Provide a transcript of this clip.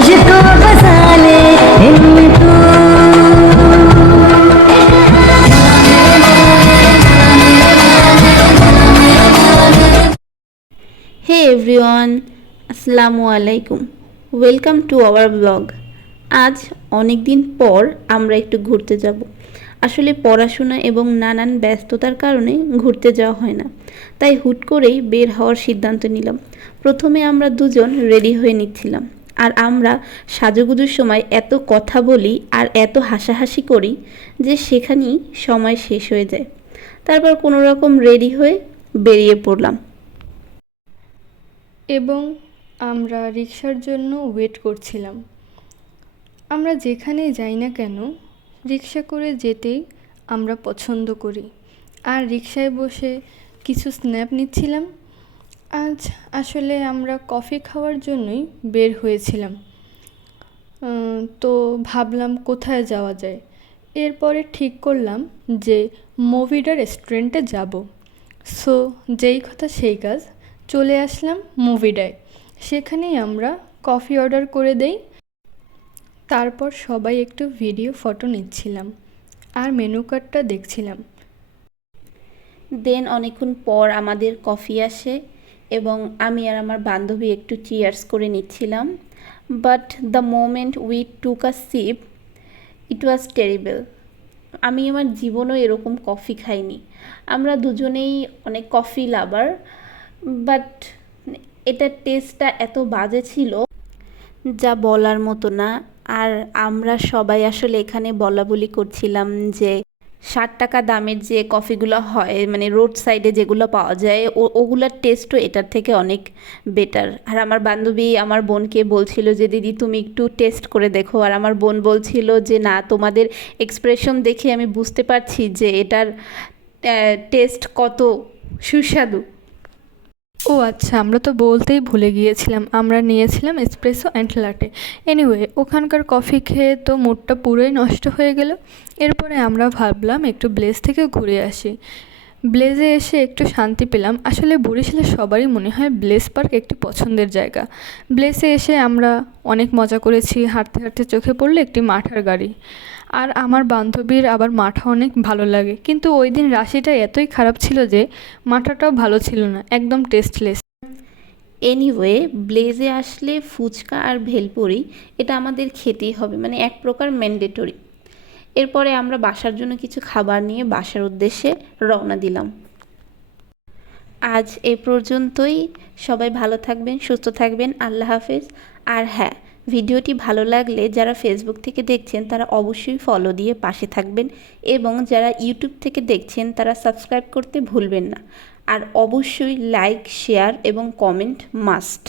मुझको बसा ले इनमें तू। Hey everyone, আসসালামু আলাইকুম। Welcome to our blog. আজ অনেক দিন পর আমরা একটু ঘুরতে যাব। আসলে পড়াশোনা এবং নানান ব্যস্ততার কারণে ঘুরতে যাওয়া হয় না, তাই হুট করেই বের হওয়ার সিদ্ধান্ত নিলাম। প্রথমে আমরা দুজন রেডি হয়ে নিচ্ছিলাম, আর আমরা সাজুগুজুর সময় এত কথা বলি আর এত হাসাহাসি করি যে সেখানেই সময় শেষ হয়ে যায়। তারপর কোনো রকম রেডি হয়ে বেরিয়ে পড়লাম এবং আমরা রিক্সার জন্য ওয়েট করছিলাম। আমরা যেখানে যাই না কেন রিক্সা করে যেতেই আমরা পছন্দ করি, আর রিক্সায় বসে কিছু স্ন্যাপ নিচ্ছিলাম। আজ আসলে আমরা কফি খাওয়ার জন্যই বের হয়েছিলাম, তো ভাবলাম কোথায় যাওয়া যায়। এরপরে ঠিক করলাম যে মুভিডা রেস্টুরেন্টে যাব। সো যেই কথা সেই কাজ, চলে আসলাম মুভিডায়। সেখানেই আমরা কফি অর্ডার করে দেই। তারপর সবাই একটু ভিডিও ফটো নিচ্ছিলাম আর মেনু কার্ডটা দেখছিলাম। দেন অনেকক্ষণ পর আমাদের কফি আসে এবং আমি আর আমার বান্ধবী একটু চিয়ার্স করে নিচ্ছিলাম। But the moment we took a sheep, it was terrible. আমি আমার জীবনেও এরকম কফি খাইনি। আমরা দুজনেই অনেক কফি লাভার, বাট এটার টেস্টটা এত বাজে ছিল যা বলার মতো না। আর আমরা সবাই আসলে এখানে বলাবলি করছিলাম যে 60 টাকা দামের যে কফিগুলো হয়, মানে রোড সাইডে যেগুলো পাওয়া যায়, ওগুলোর টেস্টও এটার থেকে অনেক বেটার। আর আমার বান্ধবী আমার বোনকে বলছিল যে দিদি তুমি একটু টেস্ট করে দেখো, আর আমার বোন বলছিল যে না, তোমাদের এক্সপ্রেশন দেখে আমি বুঝতে পারছি যে এটার টেস্ট কত সুস্বাদু। ও আচ্ছা, আমরা তো বলতেই ভুলে গিয়েছিলাম, আমরা নিয়েছিলাম এসপ্রেসো অ্যান্ড লাটে। এনিওয়ে, ওখানকার কফি খেয়ে তো মুডটা পুরোই নষ্ট হয়ে গেল। এরপরে আমরা ভাবলাম একটু ব্লেজ থেকে ঘুরে আসি। ব্লেজে এসে একটু শান্তি পেলাম। আসলে বরিশালের সবারই মনে হয় ব্লেজ পার্ক একটি পছন্দের জায়গা। ব্লেজে এসে আমরা অনেক মজা করেছি। হাঁটতে হাঁটতে চোখে পড়লো একটি মাঠার গাড়ি, আর আমার বান্ধবীর আবার মাঠা অনেক ভালো লাগে। কিন্তু ওই দিন রাশিটা এতই খারাপ ছিল যে মাঠাটাও ভালো ছিল না, একদম টেস্টলেস। এনিওয়ে, ব্লেজে আসলে ফুচকা আর ভেলপুরি এটা আমাদের খেতেই হবে, মানে এক প্রকার ম্যান্ডেটরি। এরপরে আমরা বাসার জন্য কিছু খাবার নিয়ে বাসার উদ্দেশ্যে রওনা দিলাম। আজ এ পর্যন্তই। সবাই ভালো থাকবেন, সুস্থ থাকবেন। আল্লাহ হাফেজ। আর হ্যাঁ, ভিডিওটি ভালো লাগলে যারা ফেসবুক থেকে দেখছেন তারা অবশ্যই ফলো দিয়ে পাশে থাকবেন, এবং যারা ইউটিউব থেকে দেখছেন তারা সাবস্ক্রাইব করতে ভুলবেন না। আর অবশ্যই লাইক, শেয়ার এবং কমেন্ট মাস্ট।